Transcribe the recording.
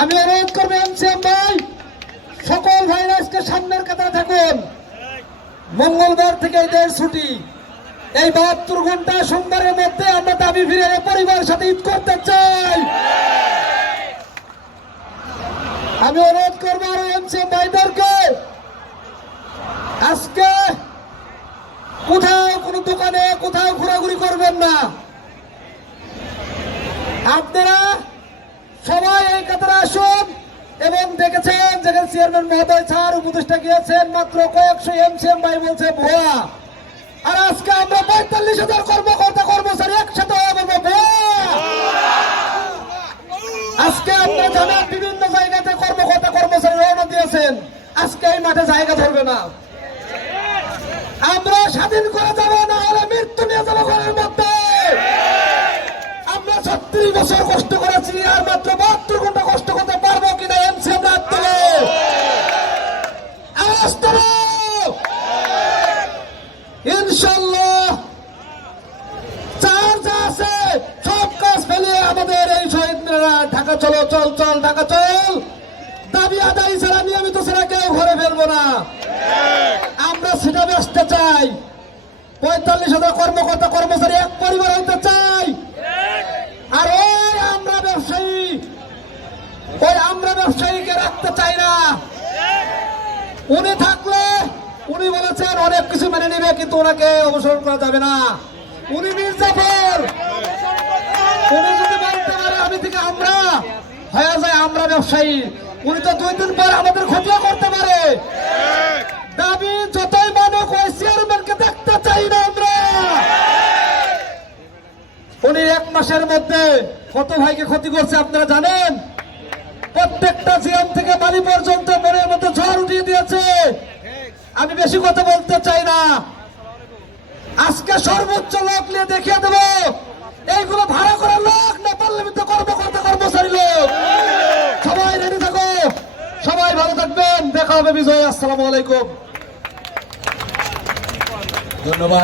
আমি অনুরোধ করব এমসিএম ভাই, সকল ভাইরাসকে সামনের কাতারে থাকুন। মঙ্গলবার থেকে ঈদের ছুটি। এই বাহাত্তর ঘণ্টা সোমবারের মধ্যে আমরা দাবি ফিরে পরিবারের সাথে ঈদ করতে চাই। আমি অনুরোধ করব আরও এমসিএম ভাইদেরকে, আজকে কোথাও কোনো দোকানে কোথাও ঘোরাঘুরি করবেন না আপনারা সবাই এই কাতারে আসুন এবং দেখেছেন যেখানে চেয়ারম্যান মহোদয় স্যার উপদেষ্টা গিয়েছেন, মাত্র কয়েকশো এমসিএম ভাই বলছে ভুয়া। আর আজকে আমরা পঁয়তাল্লিশ হাজার কর্মকর্তা কর্মচারী একসাথে হয়ে বলব আজকে আমরা জানেন বিভিন্ন জায়গাতে কর্মকর্তা কর্মচারী রওনা দিয়েছেন। আজকে এই মাঠে জায়গা ধরবে না। আমরা স্বাধীন করে যাব না হলে মৃত্যু নিয়ে যাব ঘরের মধ্যে। আমরা ছত্রিশ বছর কষ্ট করেছি, আর মাত্র বাহাত্তর ঘণ্টা কষ্ট করতে পারব কিনা এমসিএম রাত তোলে আওয়াজ তোলো আমরা সেটা বেসতে চাই। পঁয়তাল্লিশ হাজার কর্মকর্তা, কর্মচারী এক পরিবার হইতে চাই। আর ওই আমরা ব্যবসায়ী, ওই আমরা ব্যবসায়ীকে রাখতে চাই না। উনি থাকলে উনি অনেক কিছু মেনে নেবে, কিন্তু ওনাকে অবসর করা যাবে না। উনি মির্জাফর। উনি যদি মানতে পারে, আমি থেকে আমরা। হয়ে যায় আমরা ব্যবসায়ী। উনি তো দুই দিন পর আমাদের ক্ষতিও করতে পারে। দাবি যতই মানুষ ওই চেয়ারম্যানকে দেখতে চাই না আমরা। উনি এক মাসের মধ্যে কত ভাইকে ক্ষতি করছে আপনারা জানেন? প্রত্যেকটা জিএম থেকে বাড়ি পর্যন্ত মনের মধ্যে ঝড় উঠিয়ে দিয়েছে। আমি বেশি কথা বলতে চাই না। আজকে সর্বোচ্চ লোক নিয়ে দেখিয়ে দেব, এইগুলো ভাড়া করা লোক না, পার্লামেন্ট করতে কর্মচারী লোক। সবাই রেডি থাকো, সবাই ভালো থাকবেন। দেখা হবে বিজয়, আসসালামু আলাইকুম। ধন্যবাদ।